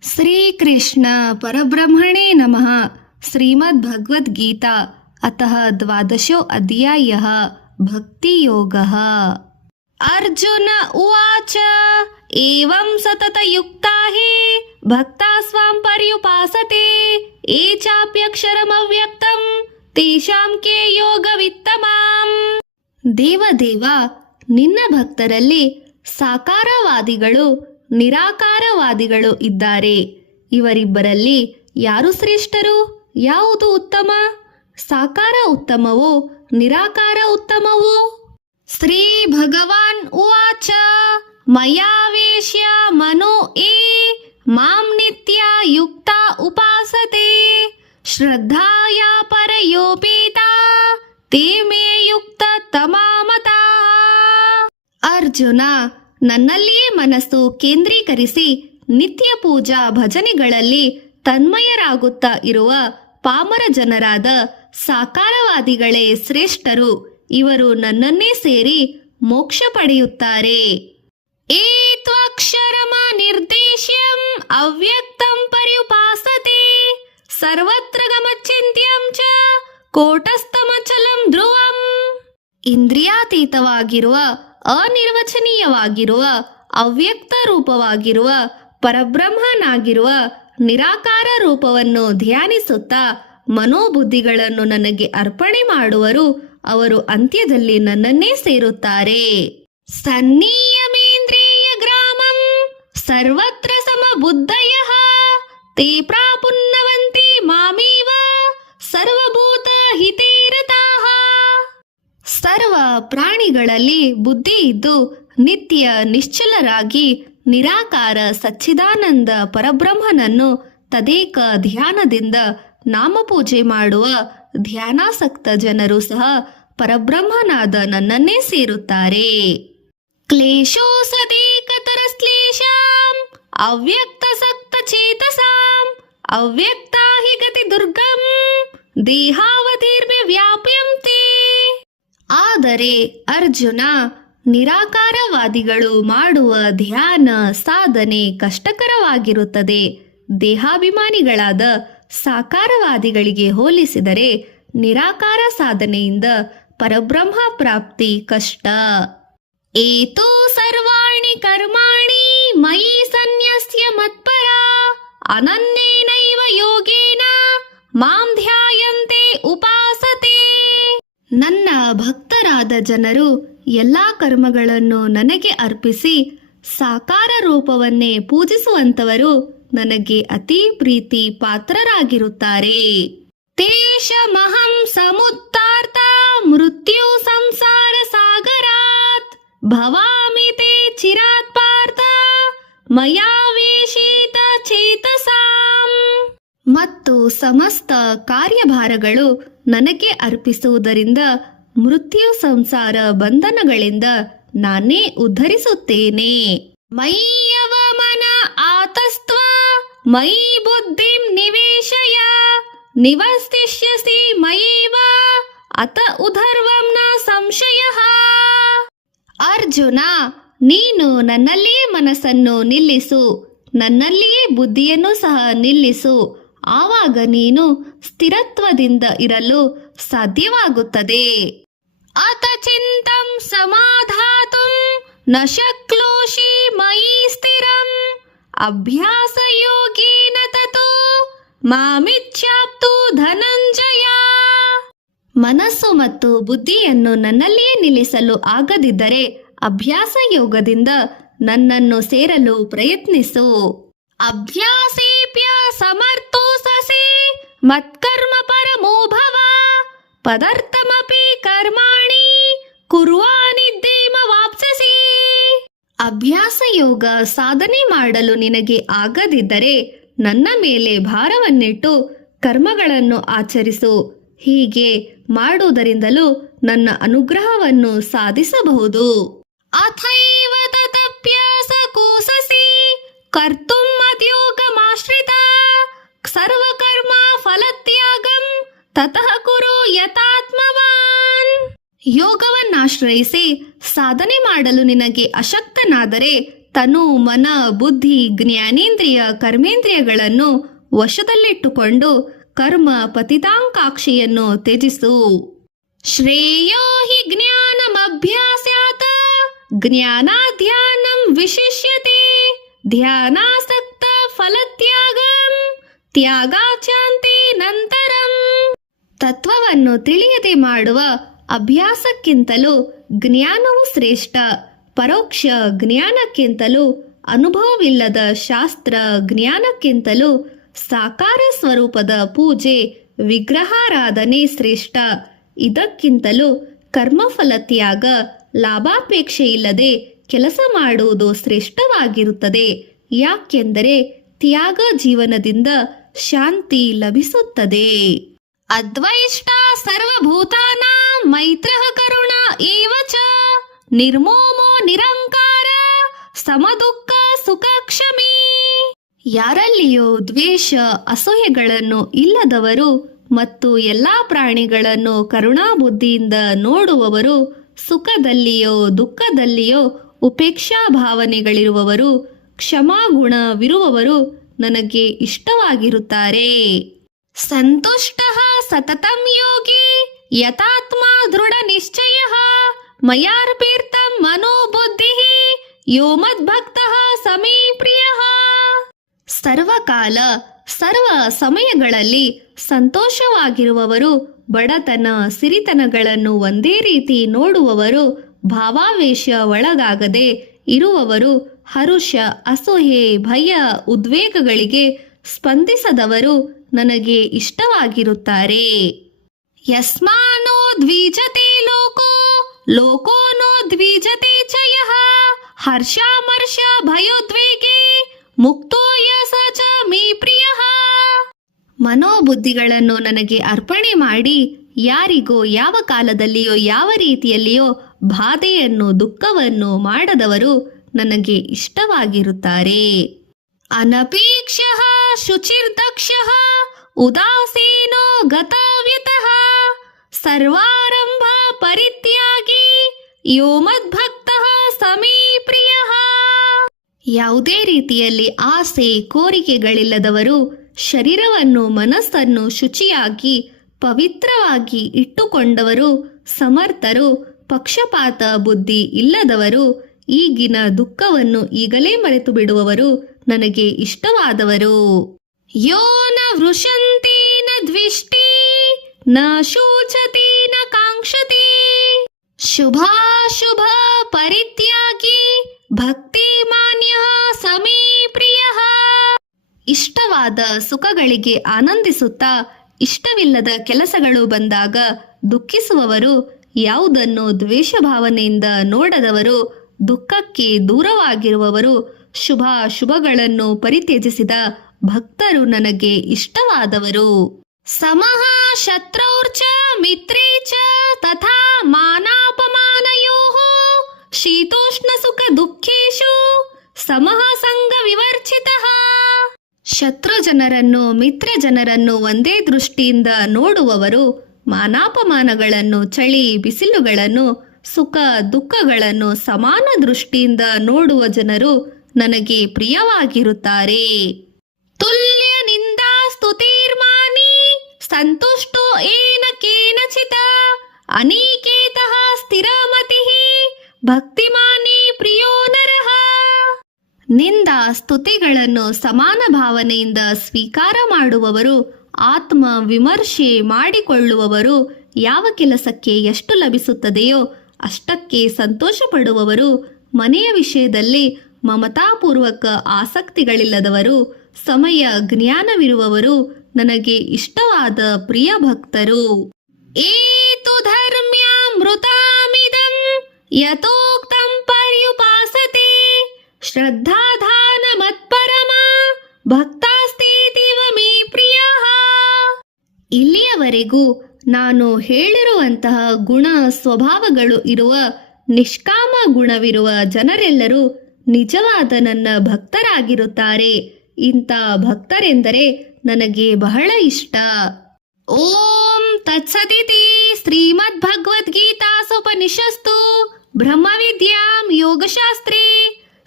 श्रीकृष्ण परब्रह्मणे नमः। श्रीमद्भगवद्गीता अतः 12 अध्यायः भक्तियोगः। अर्जुन उवाच एवं सततयुक्ता हि भक्ता स्वां पर्युपासते ये चाप्यक्षरमव्यक्तं तेषां के योगवित्तमाम्। ದೇವದೇವ, ನಿನ್ನ ಭಕ್ತರಲ್ಲಿ ಸಾಕಾರವಾದಿಗಳು ನಿರಾಕಾರವಾದಿಗಳು ಇದ್ದಾರೆ. ಇವರಿಬ್ಬರಲ್ಲಿ ಯಾರು ಶ್ರೇಷ್ಠರು? ಯಾವುದು ಉತ್ತಮ? ಸಾಕಾರ ಉತ್ತಮವೋ ನಿರಾಕಾರ ಉತ್ತಮವೋ? ಶ್ರೀ ಭಗವಾನ್ ಉವಾಚ ಮಯಾವೇಶ್ಯ ಮನೋ ಯೇ ಮಾಂ ನಿತ್ಯ ಯುಕ್ತ ಉಪಾಸತೆ ಶ್ರದ್ಧಾಯ ಪರಯೋಪೇತಾ ತೇ ಮೇ ಯುಕ್ತ ತಮಾಮತಾ. ಅರ್ಜುನ, ನನ್ನಲ್ಲಿಯೇ ಮನಸ್ಸು ಕೇಂದ್ರೀಕರಿಸಿ ನಿತ್ಯ ಪೂಜಾ ಭಜನೆಗಳಲ್ಲಿ ತನ್ಮಯರಾಗುತ್ತಾ ಇರುವ ಪಾಮರ ಜನರಾದ ಸಾಕಾರವಾದಿಗಳೇ ಶ್ರೇಷ್ಠರು. ಇವರು ನನ್ನನ್ನೇ ಸೇರಿ ಮೋಕ್ಷ ಪಡೆಯುತ್ತಾರೆ. ಏತ್ವಕ್ಷರಮ ನಿರ್ದೇಶ್ಯಂ ಅವ್ಯಕ್ತಂ ಪರ್ಯುಪಾಸತೆ ಸರ್ವತ್ರ ಗಮಚ್ಚಿಂತ್ಯಂ ಚ ಕೋಟಸ್ಥಮಚಲಂ ಧ್ರುವಂ. ಇಂದ್ರಿಯಾತೀತವಾಗಿರುವ ಅನಿರ್ವಚನೀಯವಾಗಿರುವ ಅವ್ಯಕ್ತ ರೂಪವಾಗಿರುವ ಪರಬ್ರಹ್ಮನಾಗಿರುವ ನಿರಾಕಾರ ರೂಪವನ್ನು ಧ್ಯಾನಿಸುತ್ತಾ ಮನೋಬುದ್ಧಿಗಳನ್ನು ನನಗೆ ಅರ್ಪಣೆ ಮಾಡುವರು. ಅವರು ಅಂತ್ಯದಲ್ಲಿ ನನ್ನನ್ನೇ ಸೇರುತ್ತಾರೆ. ಸನ್ನಿಯಮೇಂದ್ರಿಯ ಗ್ರಾಮಂ ಸರ್ವತ್ರ ಸಮಬುದ್ಧಯಃ ತೇ ಪ್ರಾಪುನ್ನವಂತಿ ಮಾಮೇವ ಸರ್ವಭೂತ ಹಿತೇರತಾಃ. ಸರ್ವ ಪ್ರಾಣಿಗಳಲ್ಲಿ ಬುದ್ಧಿ ಇದ್ದು ನಿತ್ಯ ನಿಶ್ಚಲರಾಗಿ ನಿರಾಕಾರ ಸಚ್ಚಿದಾನಂದ ಪರಬ್ರಹ್ಮನನ್ನು ತದೇಕ ಧ್ಯಾನದಿಂದ ನಾಮಪೂಜೆ ಮಾಡುವ ಧ್ಯಾನಾಸಕ್ತ ಜನರು ಸಹ ಪರಬ್ರಹ್ಮನಾದ ನನ್ನನ್ನೇ ಸೇರುತ್ತಾರೆ. ಕ್ಲೇಶೋ ಸದೇಕತರಶ್ಲೇಷಾಂ ಅವ್ಯಕ್ತ ಸಕ್ತ ಚೇತಸಾಂ ಅವ್ಯಕ್ತಾ ಹಿ ಗತಿ ದುರ್ಗಂ ದೇಹಾವಧಿರ್ಮೆ ವ್ಯಾಪ್ಯಂತೆ. ಆದರೆ ಅರ್ಜುನ, ನಿರಾಕಾರವಾದಿಗಳು ಮಾಡುವ ಧ್ಯಾನ ಸಾಧನೆ ಕಷ್ಟಕರವಾಗಿರುತ್ತದೆ. ದೇಹಾಭಿಮಾನಿಗಳಾದ ಸಾಕಾರವಾದಿಗಳಿಗೆ ಹೋಲಿಸಿದರೆ ನಿರಾಕಾರ ಸಾಧನೆಯಿಂದ ಪರಬ್ರಹ್ಮ ಪ್ರಾಪ್ತಿ ಕಷ್ಟ. ಏತೋ ಸರ್ವಾಣಿ ಕರ್ಮಾಣಿ ಮಯಿ ಸನ್ಯಸ್ಯ ಮತ್ಪರ ಅನನ್ಯೇನೈವ ಯೋಗೇನ ಮಾಂ ಧ್ಯಾಯಂತೆ ಉಪಾಸತೆ. ನನ್ನ ಭಕ್ತರಾದ ಜನರು ಎಲ್ಲಾ ಕರ್ಮಗಳನ್ನು ನನಗೆ ಅರ್ಪಿಸಿ ಸಾಕಾರ ರೂಪವನ್ನೇ ಪೂಜಿಸುವಂತವರು ನನಗೆ ಅತಿ ಪ್ರೀತಿ ಪಾತ್ರರಾಗಿರುತ್ತಾರೆ. ತೇಷಮಹಂ ಸಮುತ್ತಾರ್ಥ ಮೃತ್ಯು ಸಂಸಾರ ಸಾಗರಾತ್ ಭವಾಮಿ ತೇ ಚಿರಾತ್ ಪಾರ್ಥ ಮಯಾವೇಶಿತ ಚೇತಸಾಂ. ಮತ್ತು ಸಮಸ್ತ ಕಾರ್ಯಭಾರಗಳು ನನಗೆ ಅರ್ಪಿಸುವುದರಿಂದ ಮೃತ್ಯು ಸಂಸಾರ ಬಂಧನಗಳಿಂದ ನಾನೇ ಉದ್ಧರಿಸುತ್ತೇನೆ. ಮಯ್ಯವ ಮನ ಆತಸ್ತ್ವ ಮಯಿ ಬುದ್ಧಿಂ ನಿವೇಶಯ ನಿವಸ್ತಿಷ್ಯಸಿ ಮಯೇವ ಅತ ಉಧರ್ವಂ ನ ಸಂಶಯಃ. ಅರ್ಜುನ, ನೀನು ನನ್ನಲ್ಲಿಯೇ ಮನಸ್ಸನ್ನು ನಿಲ್ಲಿಸು, ನನ್ನಲ್ಲಿಯೇ ಬುದ್ಧಿಯನ್ನು ಸಹ ನಿಲ್ಲಿಸು. ಆವಾಗ ನೀನು ಸ್ಥಿರತ್ವದಿಂದ ಇರಲು ಸಾಧ್ಯವಾಗುತ್ತದೆ. ಅತ ಚಿಂತಂ ಸಮಾಧಾತುಂ ನ ಶಕ್ನೋಷಿ ಮಯಿ ಸ್ಥಿರಂ ಅಭ್ಯಾಸ ಯೋಗೇನ ತತೋ ಮಾಮಿಚ್ಛಾಪ್ತು ಧನಂಜಯ. ಮನಸ್ಸು ಮತ್ತು ಬುದ್ಧಿಯನ್ನು ನನ್ನಲ್ಲಿಯೇ ನಿಲ್ಲಿಸಲು ಆಗದಿದ್ದರೆ ಅಭ್ಯಾಸ ಯೋಗದಿಂದ ನನ್ನನ್ನು ಸೇರಲು ಪ್ರಯತ್ನಿಸು. ಅಭ್ಯಾಸೇಪ್ಯ ಸಮರ್ಥೋಸಸಿ ಮತ್ಕರ್ಮ ಪರಮೋ ಭವ ಪದಾರ್ಥಮಪಿ ಕರ್ಮಾಣಿ ಕುರ್ವಾನಿದ್ದೇಮ ವಾಪ್ಸಸಿ. ಅಭ್ಯಾಸ ಯೋಗ ಸಾಧನೆ ಮಾಡಲು ನಿನಗೆ ಆಗದಿದ್ದರೆ ನನ್ನ ಮೇಲೆ ಭಾರವನ್ನಿಟ್ಟು ಕರ್ಮಗಳನ್ನು ಆಚರಿಸು. ಹೀಗೆ ಮಾಡುವುದರಿಂದಲೂ ನನ್ನ ಅನುಗ್ರಹವನ್ನು ಸಾಧಿಸಬಹುದು. ಅಥೈವ ತದಭ್ಯಾಸ ಕೋಸಸಿ ಕರ್ತುಂ ಮದ್ಯೋಗಮಾಶ್ರಿತ ಸರ್ವಕರ್ಮ ಫಲತ್ಯಾಗಂ ತತಃ ಕುರು ಯಥಾತ್ಮವಾನ್. ಯೋಗವನ್ನಾಶ್ರಯಿಸಿ ಸಾಧನೆ ಮಾಡಲು ನಿನಗೆ ಅಶಕ್ತನಾದರೆ ತನು ಮನ ಬುದ್ಧಿ ಜ್ಞಾನೇಂದ್ರಿಯ ಕರ್ಮೇಂದ್ರಿಯಗಳನ್ನು ವಶದಲ್ಲಿಟ್ಟುಕೊಂಡು ಕರ್ಮ ಪತಿತಾಂಕಾಕ್ಷಿಯನ್ನು ತ್ಯಜಿಸು. ಶ್ರೇಯೋ ಹಿ ಜ್ಞಾನಮಭ್ಯಾಸ್ಯಾತ್ ಜ್ಞಾನಾಧ್ಯಾನಂ ವಿಶಿಷ್ಯತೆ ಧ್ಯಾನಾಸಕ್ತ ಫಲತ್ಯಾಗಂ ತ್ಯಾಗಾಚಾಂತಿ ನಂತರಂ. ತತ್ವವನ್ನು ತಿಳಿಯದೆ ಮಾಡುವ ಅಭ್ಯಾಸಕ್ಕಿಂತಲೂ ಜ್ಞಾನವು ಶ್ರೇಷ್ಠ. ಪರೋಕ್ಷ ಜ್ಞಾನಕ್ಕಿಂತಲೂ ಅನುಭವವಿಲ್ಲದ ಶಾಸ್ತ್ರ ಜ್ಞಾನಕ್ಕಿಂತಲೂ ಸಾಕಾರ ಸ್ವರೂಪದ ಪೂಜೆ ವಿಗ್ರಹಾರಾಧನೆ ಶ್ರೇಷ್ಠ. ಇದಕ್ಕಿಂತಲೂ ಕರ್ಮಫಲ ತ್ಯಾಗ ಲಾಭಾಪೇಕ್ಷೆ ಇಲ್ಲದೆ ಕೆಲಸ ಮಾಡುವುದು ಶ್ರೇಷ್ಠವಾಗಿರುತ್ತದೆ. ಯಾಕೆಂದರೆ ತ್ಯಾಗ ಜೀವನದಿಂದ ಶಾಂತಿ ಲಭಿಸುತ್ತದೆ. ಅದ್ವೈಷ್ಟ ಸರ್ವಭೂತಾನಾಂ ಮೈತ್ರಃ ಕರುಣ ಏವ ಚ ನಿರ್ಮೋಮೋ ನಿರಂಕಾರ ಸಮದುಃಖ ಸುಖ ಕ್ಷಮಿ. ಯಾರಲ್ಲಿಯೋ ದ್ವೇಷ ಅಸೂಯೆಗಳನ್ನು ಇಲ್ಲದವರು ಮತ್ತು ಎಲ್ಲಾ ಪ್ರಾಣಿಗಳನ್ನು ಕರುಣಾಬುದ್ಧಿಯಿಂದ ನೋಡುವವರು, ಸುಖದಲ್ಲಿಯೋ ದುಃಖದಲ್ಲಿಯೋ ಉಪೇಕ್ಷಾ ಭಾವನೆಗಳಿರುವವರು, ಕ್ಷಮಾಗುಣವಿರುವವರು ನನಗೆ ಇಷ್ಟವಾಗಿರುತ್ತಾರೆ. ಸಂತುಷ್ಟಃ ಸತತಂ ಯೋಗಿ ಯತಾತ್ಮ ದೃಢ ನಿಶ್ಚಯಃ ಮಯಾರ್ಪಿತಂ ಮನೋಬುದ್ಧಿಃ ಯೋ ಮದ್ಭಕ್ತಃ ಸಮೇ ಪ್ರಿಯಃ. ಸರ್ವಕಾಲ ಸರ್ವ ಸಮಯಗಳಲ್ಲಿ ಸಂತೋಷವಾಗಿರುವವರು, ಬಡತನ ಸಿರಿತನಗಳನ್ನು ಒಂದೇ ರೀತಿ ನೋಡುವವರು, ಭಾವಾವೇಶ ಒಳಗಾಗದೆ ಇರುವವರು, ಹರುಷ ಅಸೂಯೆ ಭಯ ಉದ್ವೇಗಗಳಿಗೆ ಸ್ಪಂದಿಸದವರು ನನಗೆ ಇಷ್ಟವಾಗಿರುತ್ತಾರೆ. ಯಸ್ಮಾನೋ ದ್ವಿಜತೆ ಲೋಕೋ ಲೋಕೋ ನೋ ದ್ವಿಜತೆ ಚ ಯಃ ಹರ್ಷಾಮರ್ಷ ಭಯೋದ್ವೇಗೇ ಮುಕ್ತೋ ಯಸ ಚ ಮೇ ಪ್ರಿಯಃ. ಮನೋಬುದ್ಧಿಗಳನ್ನು ನನಗೆ ಅರ್ಪಣೆ ಮಾಡಿ ಯಾರಿಗೋ ಯಾವ ಕಾಲದಲ್ಲಿಯೋ ಯಾವ ರೀತಿಯಲ್ಲಿಯೋ ಬಾಧೆಯನ್ನು ದುಃಖವನ್ನು ಮಾಡದವರು ನನಗೆ ಇಷ್ಟವಾಗಿರುತ್ತಾರೆ. ಅನಪೇಕ್ಷಃ ಶುಚಿರ್ದಕ್ಷಃ ಉದಾಸೀನೋ ಗತವ್ಯತಃ ಸರ್ವಾರಂಭ ಪರಿತ್ಯಾಗಿ ಯೋ ಮದ್ಭಕ್ತಃ ಸಮೇ ಪ್ರಿಯಃ. ಯಾವುದೇ ರೀತಿಯಲ್ಲಿ ಆಸೆ ಕೋರಿಕೆಗಳಿಲ್ಲದವರು, ಶರೀರವನ್ನು ಮನಸ್ಸನ್ನು ಶುಚಿಯಾಗಿ ಪವಿತ್ರವಾಗಿ ಇಟ್ಟುಕೊಂಡವರು, ಸಮರ್ಥರು, ಪಕ್ಷಪಾತ ಬುದ್ಧಿ ಇಲ್ಲದವರು, ಈಗಿನ ದುಃಖವನ್ನು ಈಗಲೇ ಮರೆತು ಬಿಡುವವರು ನನಗೆ ಇಷ್ಟವಾದವರು. ಯೋ ನ ವೃಷಂತಿ ನ ದ್ವಿಷ್ಟಿ ನ ಶೋಚತಿ ನ ಕಾಂಕ್ಷತಿ ಶುಭಾಶುಭ ಪರಿತ್ಯಾಗಿ ಭಕ್ತಿ ಮಾನ್ಯ ಸಮೇ ಪ್ರಿಯಃ. ಇಷ್ಟವಾದ ಸುಖಗಳಿಗೆ ಆನಂದಿಸುತ್ತಾ ಇಷ್ಟವಿಲ್ಲದ ಕೆಲಸಗಳು ಬಂದಾಗ ದುಃಖಿಸುವವರು, ಯಾವುದನ್ನು ದ್ವೇಷ ಭಾವನೆಯಿಂದ ನೋಡದವರು, ದುಃಖಕ್ಕೆ ದೂರವಾಗಿರುವವರು, ಶುಭಗಳನ್ನು ಪರಿತ್ಯಜಿಸಿದ ಭಕ್ತರು ನನಗೆ ಇಷ್ಟವಾದವರು. ಸಮಃ ಶತ್ರೌರ್ಚ ಮಿತ್ರೇ ಚ ತಥಾ ಮಾನಾಪಮಾನಯೋಃ ಶೀತೋಷ್ಣ ಸುಖ ದುಃಖೇಷು ಸಮಃ ಸಂಗ ವಿವರ್ಚಿತಃ. ಶತ್ರು ಜನರನ್ನು ಮಿತ್ರ ಜನರನ್ನು ಒಂದೇ ದೃಷ್ಟಿಯಿಂದ ನೋಡುವವರು, ಮಾನಾಪಮಾನಗಳನ್ನು ಚಳಿ ಬಿಸಿಲುಗಳನ್ನು ಸುಖ ದುಃಖಗಳನ್ನು ಸಮಾನ ದೃಷ್ಟಿಯಿಂದ ನೋಡುವ ಜನರು ನನಗೆ ಪ್ರಿಯವಾಗಿರುತ್ತಾರೆ. ತುಲ್ಯ ನಿಂದಾ ಸ್ತುತಿರ್ಮಾನಿ ಸಂತುಷ್ಟೋ ಏನ ಕೇನಚಿತ ಅನಿಕೇತಃ ಸ್ಥಿರಮತಿಃ ಭಕ್ತಿಮಾನಿ ಪ್ರಿಯೋ ನರಃ. ನಿಂದ ಸ್ತುತಿಗಳನ್ನು ಸಮಾನ ಭಾವನೆಯಿಂದ ಸ್ವೀಕಾರ ಮಾಡುವವರು, ಆತ್ಮ ವಿಮರ್ಶೆ ಮಾಡಿಕೊಳ್ಳುವವರು, ಯಾವ ಕೆಲಸಕ್ಕೆ ಎಷ್ಟು ಲಭಿಸುತ್ತದೆಯೋ ಅಷ್ಟಕ್ಕೆ ಸಂತೋಷ ಪಡುವವರು, ಮನೆಯ ವಿಷಯದಲ್ಲಿ ಮಮತಾಪೂರ್ವಕ ಆಸಕ್ತಿಗಳಿಲ್ಲದವರು, ಸಮಯ ಜ್ಞಾನವಿರುವವರು ನನಗೆ ಇಷ್ಟವಾದ ಪ್ರಿಯ ಭಕ್ತರು. ಏತು ಧರ್ಮ್ಯಾಮೃತಾಮಿದಂ ಯಥೋಕ್ತಂ ಪರ್ಯುಪಾಸತೆ ಶ್ರದ್ಧಾಧಾನ ಮತ್ಪರಮ ಭಕ್ತಾಸ್ತೀತಿವ ಮೇ ಪ್ರಿಯಃ. ಇಲ್ಲಿಯವರೆಗೂ ನಾನು ಹೇಳಿರುವಂತಹ ಗುಣ ಸ್ವಭಾವಗಳು ಇರುವ ನಿಷ್ಕಾಮ ಗುಣವಿರುವ ಜನರೆಲ್ಲರೂ ನಿಜವಾದ ನನ್ನ ಭಕ್ತರಾಗಿರುತ್ತಾರೆ. ಇಂಥ ಭಕ್ತರೆಂದರೆ ನನಗೆ ಬಹಳ ಇಷ್ಟ. ಓಂ ತತ್ಸದಿತಿ ಶ್ರೀಮದ್ಭಗವದ್ಗೀತಾಸು ಉಪನಿಷತ್ತು ಬ್ರಹ್ಮವಿದ್ಯಾಂ ಯೋಗಶಾಸ್ತ್ರೇ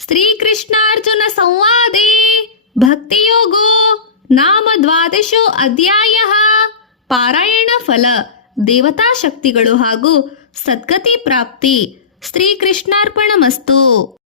ಶ್ರೀಕೃಷ್ಣಾರ್ಜುನ ಸಂವಾದೇ ಭಕ್ತಿಯೋಗೋ ನಾಮ ದ್ವಾದಶೋ ಅಧ್ಯಾಯ. ಪಾರಾಯಣ ಫಲ, ದೇವತಾ ಶಕ್ತಿಗಳು ಹಾಗೂ ಸದ್ಗತಿ ಪ್ರಾಪ್ತಿ. ಶ್ರೀಕೃಷ್ಣಾರ್ಪಣಮಸ್ತು.